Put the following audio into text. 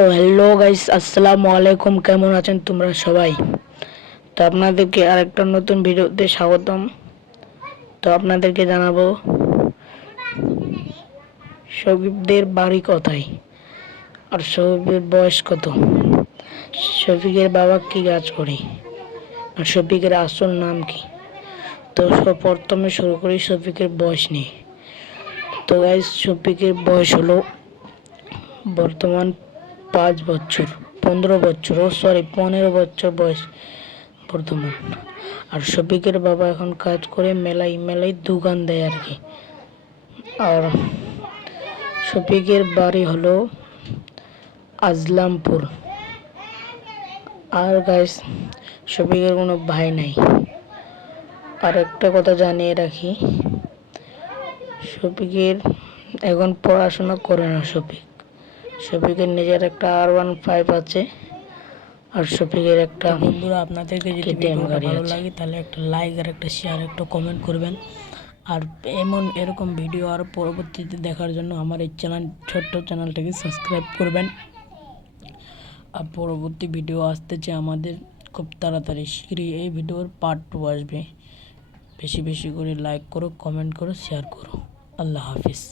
তো hello guys, আসসালামু আলাইকুম। কেমন আছেন তোমরা সবাই? তো আপনাদেরকে আরেকটা নতুন ভিডিওতে স্বাগতম। তো আপনাদেরকে জানাবো শফিকদের বাড়ি কোথায় আর শফিকের বয়স কত, শফিকের বাবা কি কাজ করে আর শফিকের আসল নাম কি। তো প্রথমে শুরু করি শফিকের বয়স নিয়ে। তো গাইস, শফিকের বয়স হলো বর্তমান 5 বছর, 15 বছর, 15 বছর বয়স বর্তমান। আর শফিকের বাবা এখন কাজ করে মেলাই মেলাই দোকান দেয় আর কি। আর শফিকের বাড়ি হলো আজলামপুর। আর গাইস, শফিকের কোনো ভাই নাই। আর একটা কথা জানিয়ে রাখি, শফিকের এখন পড়াশোনা করে না। শফিকের নিজের একটা R15 আছে, আর শফিকের একটা বন্ধুরা, আপনাদেরকে যদি ভিডিওটা ভালো লাগে তাহলে একটা লাইক আর একটা শেয়ার একটা কমেন্ট করবেন। আর এরকম ভিডিও আর পরবর্তীতে দেখার জন্য আমার এই ছোট্ট চ্যানেলটাকে সাবস্ক্রাইব করবেন। আর পরবর্তী ভিডিও আসতেছে আমাদের খুব তাড়াতাড়ি, শীঘ্রই এই ভিডিওর পার্ট 2 আসবে। বেশি বেশি করে লাইক করো, কমেন্ট করো, শেয়ার করো। আল্লাহ হাফিজ।